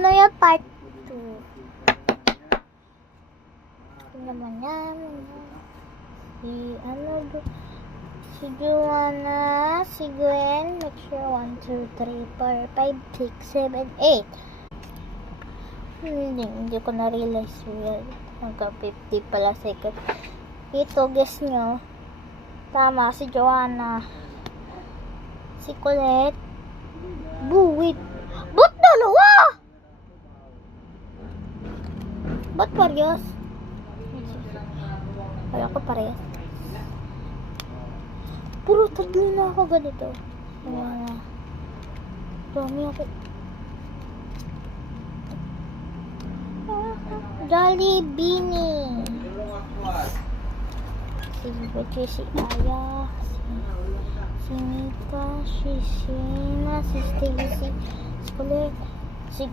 na yan, part 2. Ito naman yan. Si Joanna, si Gwen, make sure 1, 2, 3, 4, 5, 6, 7, 8. Hindi ko na-realize yun. Hanggang 50 pala second. Ito, guess nyo. Tama, si Joanna. Si Colette. Buwit. Ba't dalawa? Ba't parehas? Kaya ko parehas. Puro tatlo na ako ganito. Dami ako. Jollibee. Si Aya, si Nika, si Sheena, si Stacy, si Colette, si